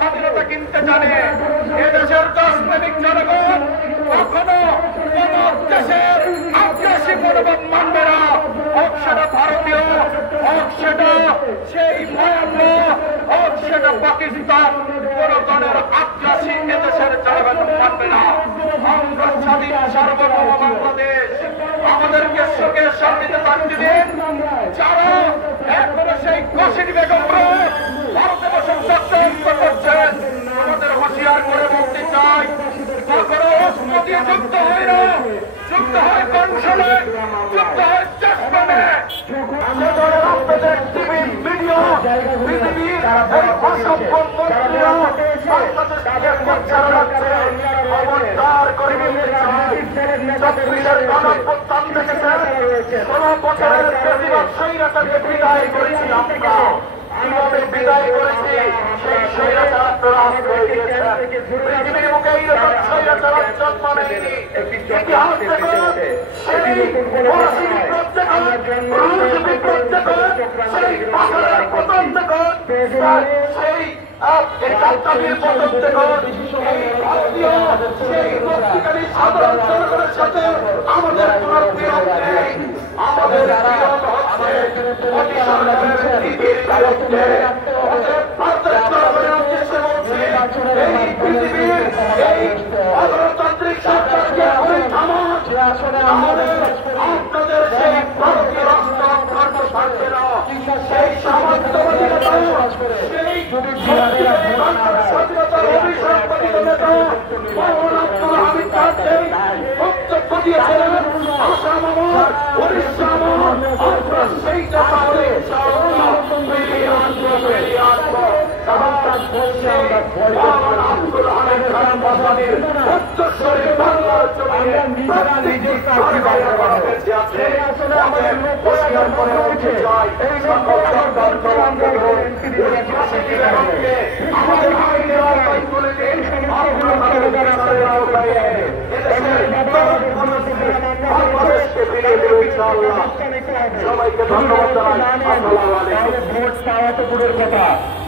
স্বাধীনতা কিনতে জানে। এদেশের রাজনৈতিক জনগণ কখনো কোন দেশের আগ্রাসী মনোভাব মানবে না, হোক সেটা ভারতীয়, হোক সেটা সেই মায়ানমার, হোক সেটা পাকিস্তান, কোন গণের আগ্রাসী এদেশের জনগণ মানবে না। আমরা স্বাধীন সার্বভৌম বাংলাদেশ, আমাদেরকে সুখের শান্তিতে থাকতে দিন। যারা এখনো সেই কসিনী বেগমরা ভারতে বসে ষড়যন্ত্র করছেন, আমাদের হুঁশিয়ার করে বলতে চাই, কখনো অস্ত্র দিয়ে যুক্ত হয় না, যুক্ত হয় কৌশলে, যুক্ত হয় চেষ্টানে। আপনাদের টিভি মিডিয়া পৃথিবীর অসভ্য মন্ত্রীরা বাংলাদেশকে পরিচালনা করছে, খবরদার করে বলতে চাই, চব্বিশের গণঅভ্যুত্থান দেখেছেন, 16 বছরের বেশিরভাগ স্বৈরাচারকে বিদায় করেছি আমরা। কিভাবে বিদায় করেছি সেই স্বৈরাচার আপনারা আশ্রয় দিয়েছেন। পৃথিবীর মুখে এইরকম স্বৈরাচার জন্ম নেয়নি। ইতিহাস দেখুন, সেই ফরাসি বিপ্লব দেখুন, রুশ বিপ্লব দেখুন, সেই পাহাড়ের পতন দেখুন, সেই কাপ্তানের পতন দেখুন, এই ভারতীয় সেই মুক্তিকামী সাধারণ জনগণের সাথে আমাদের কোন বিরোধ নেই। আমাদের বিরোধ হচ্ছে মোদী সরকারের নীতির বিরুদ্ধে। ভারতের জনগণের উদ্দেশ্যে বলছি, এই পৃথিবীর এই অগণতান্ত্রিক সরকারকে করে থামান, আমাদের আপনাদের সেই ভারতীয় রাষ্ট্র অক্ষান্ত থাকবে না। সেই সামন্তবাদী নেতা, সেই স্বাধীনতার অভিসম্পাদিত নেতা মৌলানা আব্দুল হামিদ কাদের বক্তব্য দিয়েছিলেন, আসাম আমার, উড়িষ্যা আমার, আমরা সেইটা তাহলে ইনশাআল্লাহ ফিরিয়ে আনবো, ফিরিয়ে আনবো। মৌলানা আব্দুল হামিদ খান বাসানির উত্তরসূরি বাংলার জমিনে প্রত্যেকটি ঘরে ঘরে বেঁচে আছে। আমাদের হুঁশিয়ার করে উঠে যায়, সকল সরকার জবানবন্দ ফাঁসিটি বেগমকে আমাদের আইনের আওতায় তুলে দিন, আপনারা তাদের বিচারের আওতায় এনে এদেশের বাংলাদেশকে ফিরিয়ে দিন ইনশাআল্লাহ। সবাইকে ধন্যবাদ জানাই। আসসালামু আলাইকুম।